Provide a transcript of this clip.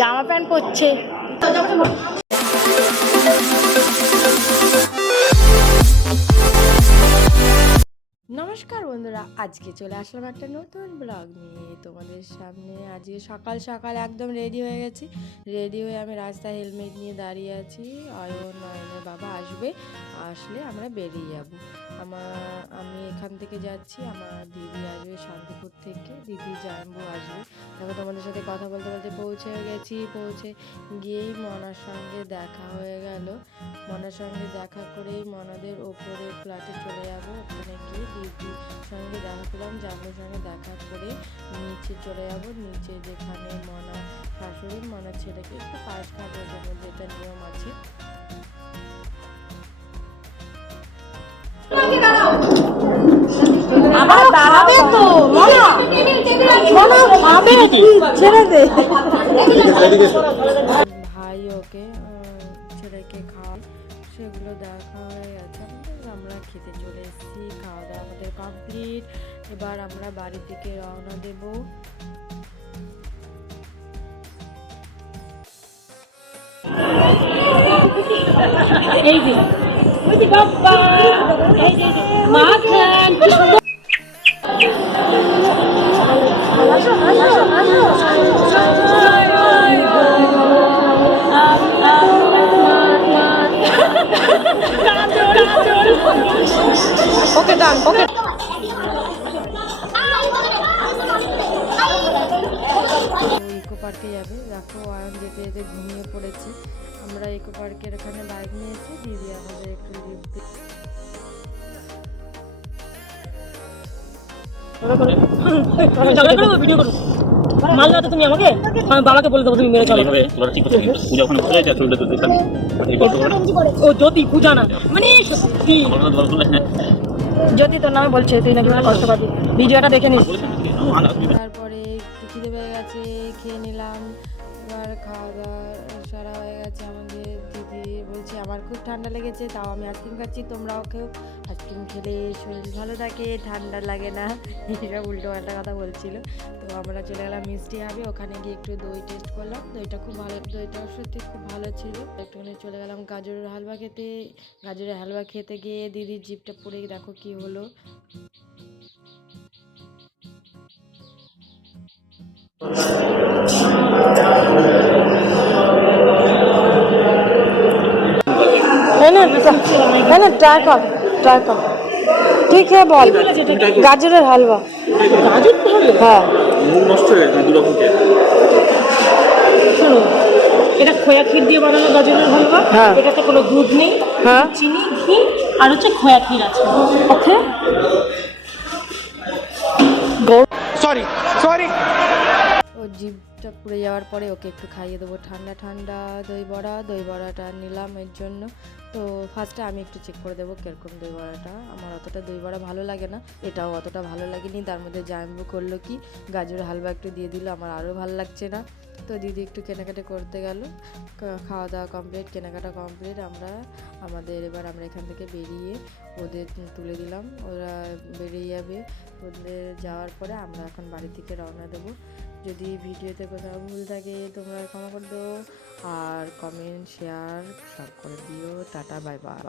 জামা প্যান্ট পরছে। নমস্কার বন্ধুরা, আজকে চলে আসলাম একটা নতুন ব্লগ নিয়ে তোমাদের সামনে। আজকে সকাল সকাল একদম রেডি হয়ে গেছি। রেডি হয়ে আমি রাস্তায় হেলমেট নিয়ে দাঁড়িয়ে আছি। অয়নের বাবা আসবে, আসলে আমরা বেরিয়ে যাব। আমি এখান থেকে যাচ্ছি, আমার দিদি আসবে শান্তিপুর থেকে, দিদি জাম্বু আসবে। দেখো তোমাদের সাথে কথা বলতে বলতে পৌঁছে গেছি। পৌঁছে গিয়েই মনার সঙ্গে দেখা হয়ে গেল। মনার সঙ্গে দেখা করেই মনাদের ওপরে ফ্ল্যাটে চলে যাবো। ওখানে গিয়ে দিদির সঙ্গে দেখা করলাম, জাম্বুর সঙ্গে দেখা করে নিচে চলে যাবো। নিচে যেখানে মনা শাশুড়ি মনার ছেলেকে একটু পায়েস খাওয়ার জন্য, যেটা নিয়ম আছে। ভাই ওকে ছেলেকে খাওয়া, সেগুলো দেখা হয়ে গেছে। আমরা খেতে চলে এসেছি, খাওয়া দাওয়া আমাদের কমপ্লিট। এবার আমরা বাড়ি থেকে রওনা দেব। এই যে বাবা, এই যে মা খান ওকে ডান ওকে। ইকো পার্কে যাবে, দেখো আয়ন যেতে যেতে ঘুমিয়ে পড়েছে। আমরা ইকো পার্কের এখানে বাইক নিয়েছি, দিদি আমাদের একটু লিফট তুমি আমাকে বাবাকে বলে দেবো, তুমি মেরে চলো। ও জ্যোতি পূজা না মানে সত্যি জ্যোতি তোর নামে বলছে, তুই নাকি কষ্ট পাবি। ভিডিওটা দেখে নিস। তারপরে একটু খিদে পেয়ে গেছে, খেয়ে নিলাম। এবার খাওয়া দাওয়া সারা হয়ে গেছে আমাদের। দিদি বলছে আমার খুব ঠান্ডা লেগেছে, তাও আমি আইসক্রিম খাচ্ছি, তোমরাও কেউ আইসক্রিম খেলে শরীর ভালো থাকে, ঠান্ডা লাগে না, এইসব উল্টো পাল্টা কথা বলছিল। তো আমরা চলে গেলাম মিষ্টি হবে, ওখানে গিয়ে একটু দই টেস্ট করলাম। দইটা খুব ভালো, দইটা সত্যি খুব ভালো ছিল। একটুখানি চলে গেলাম গাজরের হালুয়া খেতে। গাজরের হালুয়া খেতে গিয়ে দিদির জিভটা পুড়ে দেখো কি হলো। ঠিক है বল। গাজরের হালুয়া। হ্যাঁ শোনো, এটা খোয়া ক্ষীর দিয়ে বানানো গাজরের হালুয়া। এটাতে কোনো দুধ নেই, চিনি, ঘি আর হচ্ছে খোয়া ক্ষীর আছে। ওকে সরি। ও জিভটা পুড়ে যাওয়ার পরে ওকে একটু খাইয়ে দেবো ঠান্ডা ঠান্ডা দই বড়া। দই বড়াটা নিলাম এর জন্য। তো ফার্স্টে আমি একটু চেক করে দেবো কীরকম দই বড়াটা। আমার অতটা দই বড়া ভালো লাগে না, এটাও অতটা ভালো লাগেনি। তার মধ্যে জাম্বু করলো কি গাজরের হালুয়া একটু দিয়ে দিল, আমার আরও ভালো লাগছে না। তো দিদি একটু কেনাকাটা করতে গেল। খাওয়া দাওয়া কমপ্লিট, কেনাকাটা কমপ্লিট। আমরা এখান থেকে বেরিয়ে ওদের তুলে দিলাম, ওরা বেরিয়ে যাবে। ওদের যাওয়ার পরে আমরা এখন বাড়ি থেকে রওনা দেবো। যদি ভিডিওতে কোথাও ভুল থাকে তোমরা ক্ষমা করে দিও, আর কমেন্ট শেয়ার সব করে দিও। Tata bye bye.